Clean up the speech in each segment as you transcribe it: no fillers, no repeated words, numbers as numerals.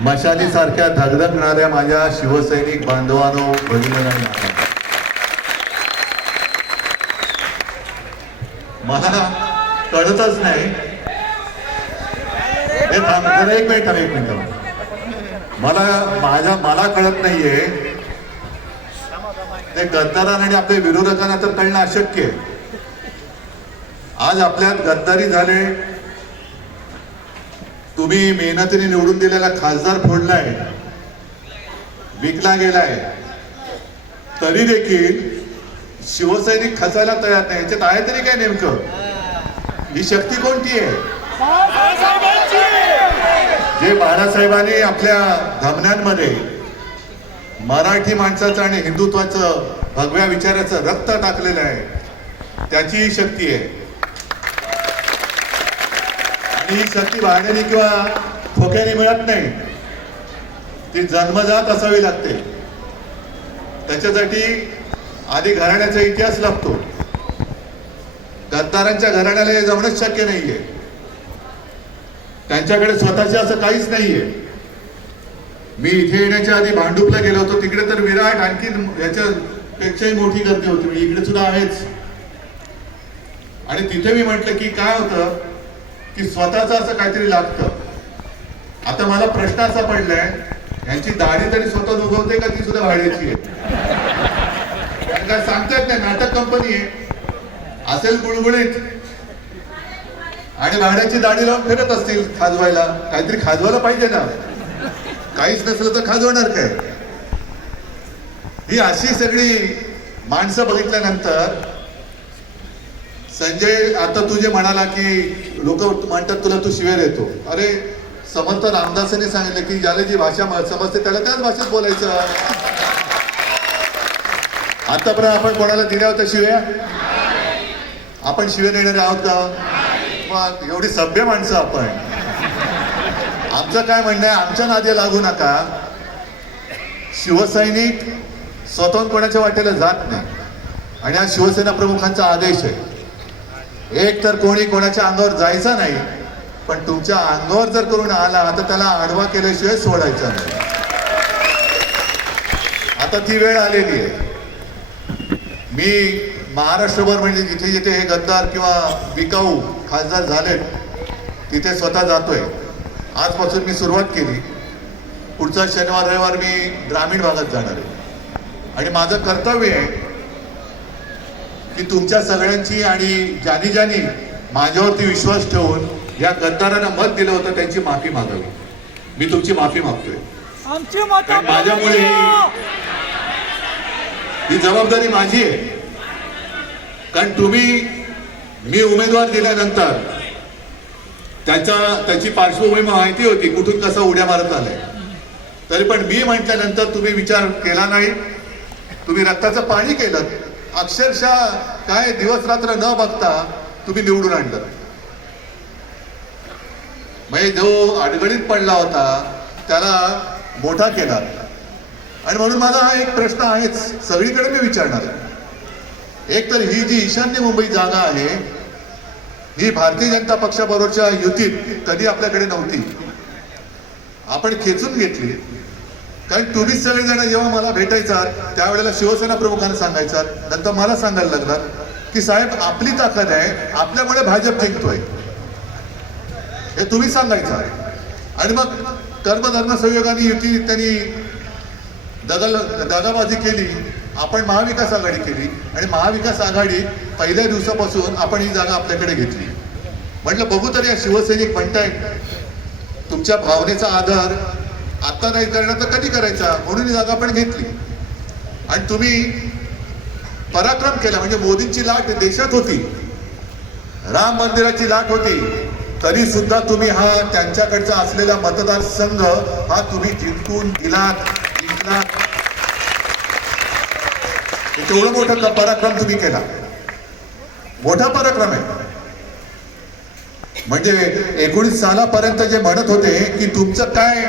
मशाली सारख्या धगधगणाऱ्या माझ्या शिवसैनिक बांधवांनो, भगिनींनो, मला कळतच नाही. एक मिनिट मला कळत नाहीये ते गद्दारांना आणि आपल्या विरोधकांना तर कळणं अशक्य आहे. आज आपल्यात गद्दारी झाले, तुम्ही मेहनतीने निवडून दिलेला खासदार फोडलाय, विकला गेलाय, तरी देखील शिवसैनिक खचायला तयार नाही. याच्यात आहे तरी काय नेमकं? ही शक्ती कोणती आहे? जे बाळासाहेबांनी आपल्या धमन्यांमध्ये मराठी माणसाचं आणि हिंदुत्वाचं भगव्या विचाराचं रक्त टाकलेलं आहे, त्याची ही शक्ती आहे. आणि ही शक्ती भांडणी किंवा खोक्याने मिळत नाही, ती जन्मजात असावी लागते. त्याच्यासाठी आधी घराण्याचा इतिहास लागतो. गद्दारांच्या घराण्याला हे जमणंच शक्य नाहीये. त्यांच्याकडे स्वतःचे असं काहीच नाहीये. मी इथे येण्याच्या आधी भांडुपला गेलो होतो, तिकडे तर विराट आणखी याच्यापेक्षाही मोठी गर्दी होती. मी इकडे सुद्धा आहेच. आणि तिथे मी म्हटलं की काय होतं की स्वतःच असं काहीतरी लागतं. आता मला प्रश्न असा पडलाय, यांची दाढी तरी स्वतः उगवते का ती सुद्धा भाड्याची आहे? काय सांगता येत नाही. नाटक कंपनी आहे, असेल गुळगुळीत आणि भाड्याची दाढी लावून फिरत असतील खाजवायला. काहीतरी खाजवायला पाहिजे ना, काहीच नसलं तर खाजवणार काय? ही अशी सगळी माणसं बघितल्यानंतर संजय, आता तू जे म्हणाला की लोक म्हणतात तुला तू शिव्या देतो. अरे समर्थ रामदासांनी सांगितलं की ज्याला जी भाषा समजते त्याला त्याच भाषेत बोलायचं. आतापर्यंत आपण कोणाला दिल्या होत्या शिव्या? आपण शिव्या देणारे आहोत का? मग एवढी सभ्य माणसं आपण. आमचं काय म्हणणं आहे, आमच्या नादी लागू नका. शिवसैनिक स्वतःहून कोणाच्या वाटेला जात नाही आणि हा शिवसेना प्रमुखांचा आदेश आहे. एक तर कोणी कोणाच्या अंगावर जायचा नाही, पण तुमच्या अंगावर जर करून आला तर त्याला आडवा केल्याशिवाय सोडायचा नाही. आता ती वेळ आलेली आहे. मी महाराष्ट्रभर म्हणजे जिथे जिथे हे गद्दार किंवा विकाऊ खासदार झाले तिथे स्वतः जातोय. आजपासून मी सुरुवात केली. पुढचा शनिवार रविवार मी ग्रामीण भागात जाणार आहे आणि माझं कर्तव्य आहे की तुमच्या सगळ्यांची आणि ज्यांनी ज्यांनी माझ्यावरती विश्वास ठेवून या गद्दारांना मत दिलं होतं त्यांची माफी मागावी. मी तुमची माफी मागतोय. माझ्यामुळे ही जबाबदारी माझी आहे. कारण मी उमेदवार दिल्यानंतर त्याची पार्श्वभूमी माहिती होती, कुठून कसा उड्या मारत आलाय. तरी पण मी म्हटल्यानंतर तुम्ही विचार केला नाही, तुम्ही रक्ताचं पाणी केलं. अक्षरशः काय दिवस रात्र न बघता तुम्ही निवडून आणलं. म्हणजे जो अडगडीत पडला होता त्याला मोठा केला. आणि म्हणून माझा हा एक प्रश्न आहेच, सगळीकडे मी विचारणार आहे. एक तर ही जी ईशान्य मुंबई जागा आहे ही भारतीय जनता पक्षाबरोबरच्या युतीत कधी आपल्याकडे नव्हती. आपण खेचून घेतली. कारण तुम्हीच सगळेजण जेव्हा मला भेटायचा त्यावेळेला शिवसेना प्रमुखांना सांगायचा, नंतर मला सांगायला लागलं की साहेब आपली ताकद आहे, आपल्यामुळे भाजप जिंकतोय, हे तुम्ही सांगायचं. आणि मग कर्मधर्म संयोगाने युती त्यांनी दगाबाजी केली. आपण महाविकास आघाडी केली आणि महाविकास आघाडी पहिल्या दिवसापासून आपण ही जागा आपल्याकडे घेतली. म्हटलं बघू तर या शिवसैनिक म्हणतायत तुमच्या भावनेचा आदर आता नाही करणार तर कधी करायचा, म्हणून ही जागा आपण घेतली. आणि तुम्ही पराक्रम केला. म्हणजे मोदींची लाट देशात होती, राम मंदिराची लाट होती, तरी सुद्धा तुम्ही हा त्यांच्याकडचा असलेला मतदारसंघ हा तुम्ही जिंकून दिलात, जिंकलात. तेवढं मोठं पराक्रम तुम्ही केला, मोठा पराक्रम आहे. म्हणजे 19 सालापर्यंत जे म्हणत होते की तुमचं काय,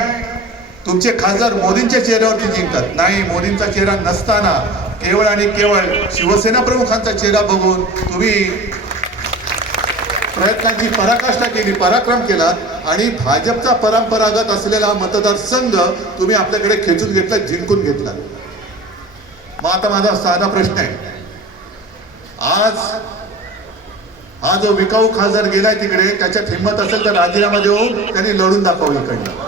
तुमचे खासदार मोदींच्या चेहऱ्यावरती जिंकतात, नाही, मोदींचा चेहरा नसताना केवळ आणि केवळ शिवसेना प्रमुखांचा चेहरा बघून तुम्ही प्रयत्नांची पराकाष्ठा केली, पराक्रम केला आणि भाजपचा परंपरागत असलेला मतदारसंघ तुम्ही आपल्याकडे खेचून घेतला, जिंकून घेतला. मग आता माझा साधा प्रश्न आहे, आज हा जो विकाऊ खासदार गेलाय तिकडे, त्याच्यात हिंमत असेल तर राजीनामा देऊन त्यांनी लढून दाखवलं इकडनं.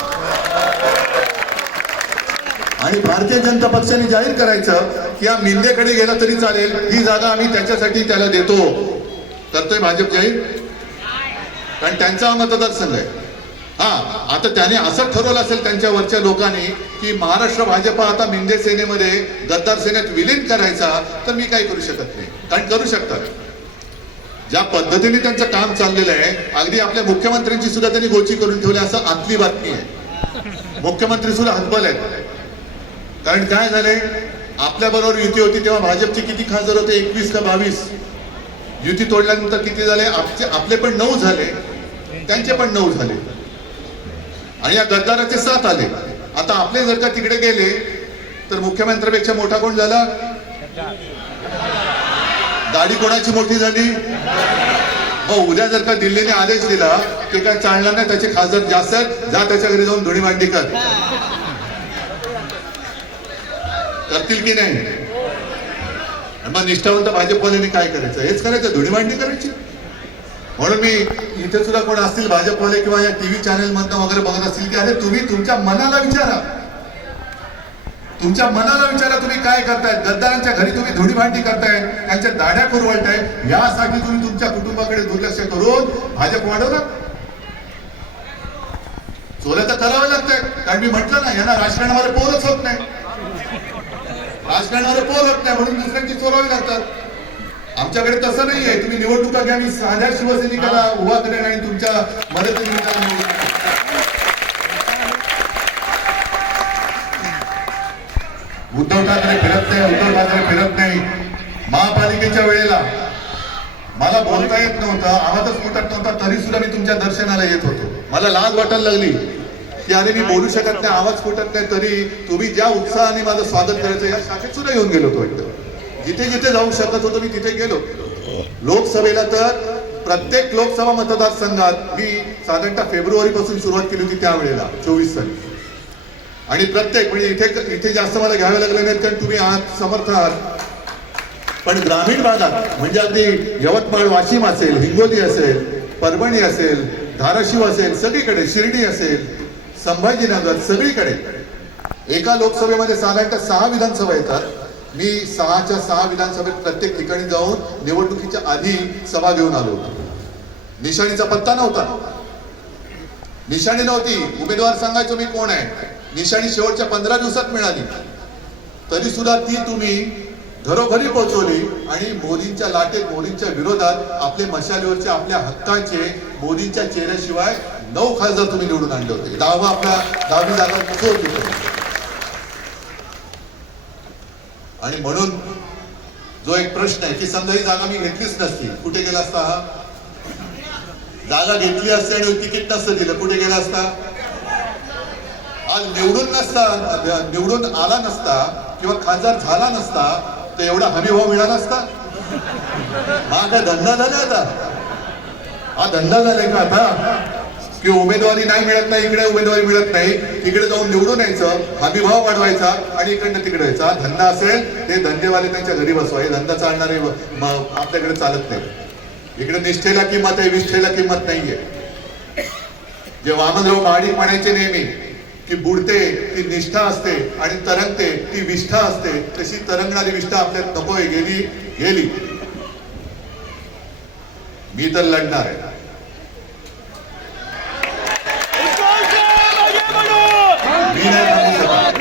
आणि भारतीय जनता पक्षाने जाहीर करायचं की हा मिंदेकडे गेला तरी चालेल, ही जागा आम्ही त्याच्यासाठी त्याला देतो. करतोय भाजप जाहीर, कारण त्यांचा हा मतदारसंघ आहे. हा, आता त्याने असं ठरवलं असेल त्यांच्या वरच्या लोकांनी की महाराष्ट्र भाजपा आता मिंदे सेनेमध्ये गद्दार सेनेत विलीन करायचा, तर मी काही करू शकत नाही. कारण करू शकतात, ज्या पद्धतीने त्यांचं काम चाललेलं आहे, अगदी आपल्या मुख्यमंत्र्यांची सुद्धा त्यांनी गोची करून ठेवली असं आतली बातमी आहे. मुख्यमंत्री सुद्धा हतबल आहेत. कारण काय झालंय, आपल्या बरोबर युती होती तेव्हा भाजपचे किती खासदार होते, 21 का 22. युती तोडल्यानंतर किती झाले, आपले पण 9 झाले, त्यांचे पण 9 झाले आणि या गद्दाराचे 7 आले. आता आपले जर का तिकडे गेले तर मुख्यमंत्र्यापेक्षा मोठा कोण झाला? दाढी कोणाची मोठी झाली? मग उद्या जर का दिल्लीने आदेश दिला की काय चालणार नाही, त्याचे खासदार जास्त आहेत, जा त्याच्या घरी जाऊन धुणी भांडी कर, करतील की नाही? मग निष्ठावंत भाजपवाल्यांनी काय करायचं? हेच करायचं, धुणी भांडी करायची. म्हणून मी इथे सुद्धा कोण असतील भाजपवाले किंवा या टीव्ही चॅनल मधनं वगैरे बघत असतील की अरे तुम्ही तुमच्या मनाला विचारा, तुमच्या मनाला विचारा, तुम्ही काय करताय? गद्दारांच्या घरी तुम्ही धुणी भांडी करताय, त्यांच्या दाढ्या कुरवळताय, यासाठी तुम्ही तुमच्या कुटुंबाकडे दुर्लक्ष करून भाजप वाढवणार. चोऱ्या तर करावे लागतंय, कारण मी म्हटलं ना, यांना राजकारणामध्ये पोरच होत नाही, राजकारणामध्ये पोर होत नाही, म्हणून दुसऱ्यांची चोरावी लागतात. आमच्याकडे तसं नाही आहे. तुम्ही निवडणुका घ्या, मी साध्या शिवसैनिकाला उभा करेन आणि तुमच्या मदतीने उद्धव ठाकरे फिरत नाही, उद्धव ठाकरे फिरत नाही. महापालिकेच्या वेळेला मला बोलता येत नव्हतं, आवाजच फुटत नव्हता, तरी सुद्धा मी तुमच्या दर्शनाला येत होतो. मला लाज वाटायला लागली की अरे मी बोलू शकत नाही, आवाज फुटत नाही, तरी तुम्ही ज्या उत्साहाने माझं स्वागत करायचं या शाखेत सुद्धा येऊन गेलो होतो. एकदम जिथे जिथे जाऊ शकत होतो मी तिथे गेलो. लोकसभेला तर प्रत्येक लोकसभा मतदारसंघात मी साधारणतः फेब्रुवारी पासून सुरुवात केली होती त्यावेळेला 24 साली. आणि प्रत्येक म्हणजे इथे जास्त मला घ्यावे लागले नाहीत, कारण तुम्ही आहात, समर्थ आहात. पण ग्रामीण भागात म्हणजे अगदी यवतमाळ, वाशिम असेल, हिंगोली असेल, परभणी असेल, धाराशिव असेल, सगळीकडे शिर्डी असेल, संभाजीनगर, सगळीकडे एका लोकसभेमध्ये साधारणतः 6 विधानसभा येतात. मी 6च्या 6 विधानसभेत प्रत्येक ठिकाणी जाऊन निवडणुकीच्या आधी सभा घेऊन आलो होतो. निशाणीचा पत्ता नव्हता, निशाणी नव्हती, उमेदवार सांगायचो मी कोण आहे, निशाणी शेवटच्या 15 दिवसात मिळाली, तरी सुद्धा ती तुम्ही घरोघरी पोहोचवली. आणि मोदींच्या लाटेत, मोदींच्या विरोधात आपले मशालीवरचे, आपल्या हक्काचे, मोदींच्या चेहऱ्याशिवाय 9 खासदार तुम्ही निवडून आणले होते. 10वी जागा कुठे होती. आणि म्हणून जो एक प्रश्न आहे की समजा ही जागा मी घेतलीच नसती, कुठे गेला असता? हा जागा घेतली असती आणि तिकीट नसतं दिलं, कुठे गेला असता? आज निवडून आला नसता किंवा खासदार झाला नसता तर एवढा हमीभाव मिळाला असता? हा काय धंदा झाला आता? हा धंदा झालाय का आता की उमेदवारी नाही मिळत नाही, इकडे उमेदवारी मिळत नाही, तिकडे जाऊन निवडून यायचं, हमीभाव वाढवायचा आणि इकडनं तिकडे यायचा. धंदा असेल ते धंदेवाले त्यांच्या घरी बसवाय, धंदा चालणारे आपल्याकडे चालत नाही. इकडे निष्ठेला किंमत आहे, विष्ठेला किंमत नाहीये. जे वामनराव महाडिक म्हणायचे नेहमी की बुडते ती निष्ठा असते आणि तरंगते ती विष्ठा असते, तशी तरंगणारी विष्ठा आपल्यात नकोय, गेली. मी तर लढणार आहे. मी नाही थांबू शकत.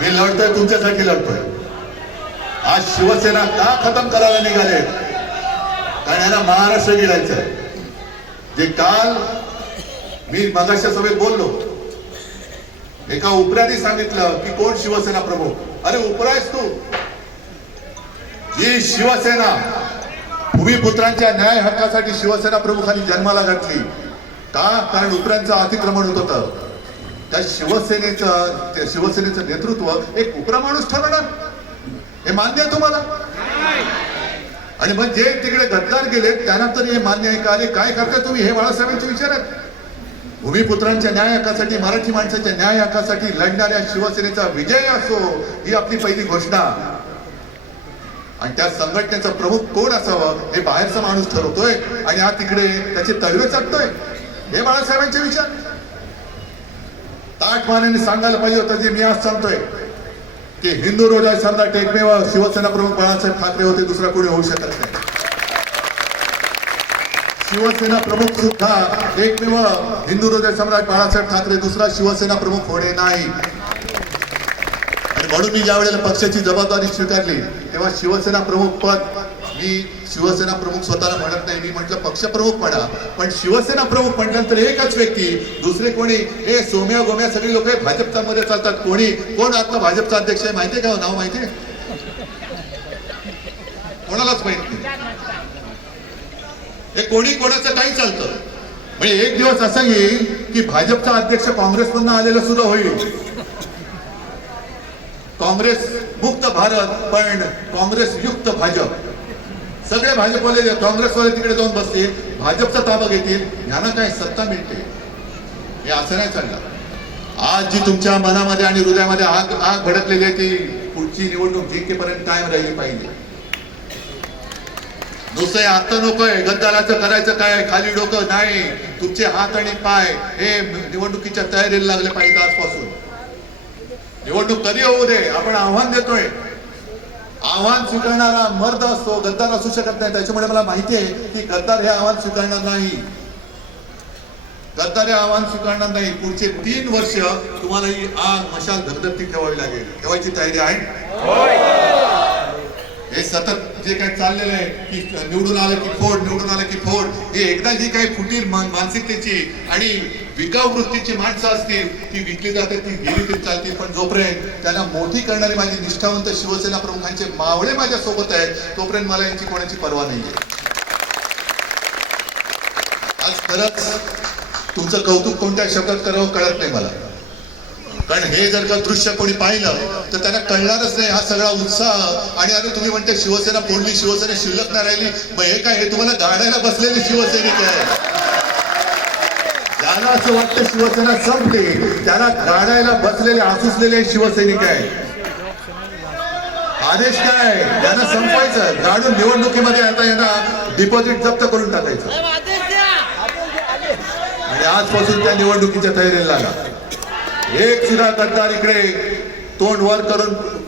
मी लढतोय, तुमच्यासाठी लढतोय. आज शिवसेना का खतम करायला निघाले? कारण यांना महाराष्ट्र गिळायचंय. जे काल मी मगाच्या सभेत बोललो, एका उपऱ्याने सांगितलं की कोण शिवसेना प्रमुख? अरे उपरा आहेस तू. जी शिवसेना भूमिपुत्रांच्या न्याय हक्कासाठी शिवसेना प्रमुखांनी जन्माला घातली का? कारण उपऱ्यांचं अतिक्रमण होत होतं. त्या शिवसेनेचं नेतृत्व एक उपरा माणूस ठरवणार. हे मान्य आहे तुम्हाला? आणि मग जे तिकडे गद्दार गेले त्यांना तरी हे मान्य आहे का? आले काय करताय तुम्ही? हे बाळासाहेबांचे विचार आहेत. भूमिपुत्रांच्या न्याय हक्कासाठी, मराठी माणसाच्या न्याय हक्कासाठी लढणाऱ्या शिवसेनेचा विजय असो, ही आपली पहिली घोषणा. आणि त्या संघटनेचा प्रमुख कोण असावं हे बाहेरचा माणूस ठरवतोय आणि हा तिकडे त्याचे तळवे चाटतोय. हे बाळासाहेबांचे विचार. ताटमानेने सांगायला पाहिजे होतं जे मी आज सांगतोय की हिंदू हृदय सम्राट एकमेव शिवसेना प्रमुख बाळासाहेब ठाकरे होते, दुसरा कोणी होऊ शकत नाही. शिवसेना प्रमुख सुद्धा एकमेव हिंदू हृदय सम्राट बाळासाहेब ठाकरे, दुसरा शिवसेना प्रमुख होणे नाही. आणि म्हणून मी ज्या वेळेला पक्षाची जबाबदारी स्वीकारली तेव्हा शिवसेना प्रमुख पद, मी शिवसेना प्रमुख स्वतःला म्हणत नाही, मी म्हटलं पक्षप्रमुख म्हणा, पण शिवसेना प्रमुख म्हटल्यानंतर एकच व्यक्ती, दुसरे कोणी हे सोम्या गोम्या सगळी लोक भाजपच्या मध्ये चालतात. कोण आता भाजपचा अध्यक्ष आहे माहितीये का? नाव माहितीये? कोणालाच माहित नाही. हे कोणी कोणाचं काही चालतं. म्हणजे एक दिवस असा येईल की भाजपचा अध्यक्ष काँग्रेसमधून आलेला सुद्धा होईल. काँग्रेस मुक्त भारत पण काँग्रेस युक्त भाजप. सगळे भाजपवाले काँग्रेसवाले तिकडे जाऊन बसतील, भाजपचा ताबा घेतील, यांना काय सत्ता मिळते. हे असं नाही चाललं. आज जी तुमच्या मनामध्ये आणि हृदयामध्ये आग भडकलेली आहे ती पुढची निवडणूक जिंकेपर्यंत कायम राहिली पाहिजे. नुसतं आता नकोय गद्दाराचं करायचं काय, खाली डोकं नाही. तुमचे हात आणि पाय हे निवडणुकीच्या तयारीला लागले पाहिजे. आजपासून निवडणूक कधी होऊ दे, आपण आव्हान देतोय. आव्हान स्वीकारणारा मर्द असतो, गद्दार असू शकत नाही. त्याच्यामुळे मला माहिती आहे की गद्दार हे आव्हान स्वीकारणार नाही. गद्दार हे आव्हान स्वीकारणार नाही. पुढचे 3 वर्ष तुम्हाला ही आग मशाल धगधगती ठेवावी लागेल. ठेवायची तयारी आहे? हे सतत जे काही चाललेलं आहे की निवडून आलं की फोड, निवडून आलं की फोड, हे एकदा जी काही फुटीर मानसिकतेची आणि विकाऊ वृत्तीची माणसं असतील ती विकली जातात, ती गेली तरी चालतील. पण जोपर्यंत त्यांना मोठी करणारी माझी निष्ठावंत शिवसेना प्रमुखांचे मावळे माझ्या सोबत आहेत तोपर्यंत मला यांची कोणाची पर्वा नाहीये. आज खरंच तुमचं कौतुक कोणत्या शब्दात करावं कळत नाही मला. कारण हे जर का दृश्य कोणी पाहिलं तर त्यांना कळणारच नाही हा सगळा उत्साह. आणि अरे तुम्ही म्हणते शिवसेना फोडली, शिवसेना शिल्लक नाही राहिली. मग हे काय? हे तुम्हाला गाडायला बसलेले शिवसैनिक आहे. ज्याला असं वाटतं शिवसेना संपली त्याला गाडायला बसलेले आसुसलेले शिवसैनिक आहे. आदेश काय? त्यांना संपवायचं, गाडून निवडणुकीमध्ये आता यांना डिपॉझिट जप्त करून टाकायचं. आणि आजपासून त्या निवडणुकीच्या तयारीला लागा. एक सुद्धा गद्दार इकडे तोंड वर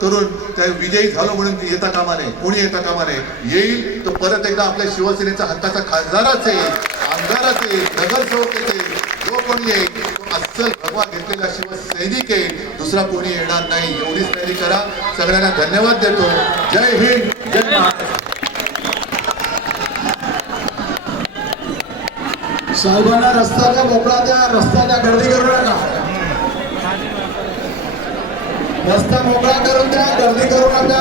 करून त्या विजयी झालो म्हणून येता कामा नये, कोणी येता कामा नये. येईल तर परत एकदा आपल्या शिवसेनेचा हक्काचा खासदारच आहे, आमदारच आहे, नगरसेवक आहे. जो कोणी येईल तो अस्सल भगवा घेतलेला शिवसैनिक आहे, दुसरा कोणी येणार नाही. एवढीच तयारी करा. सगळ्यांना धन्यवाद देतो. जय हिंद, जय महाराष्ट्र. साहेबांना रस्त्याचा मोकळा द्या, रस्त्याला गर्दी करू नका. रस्ता मोकळा करून द्या, गर्दी करू नका.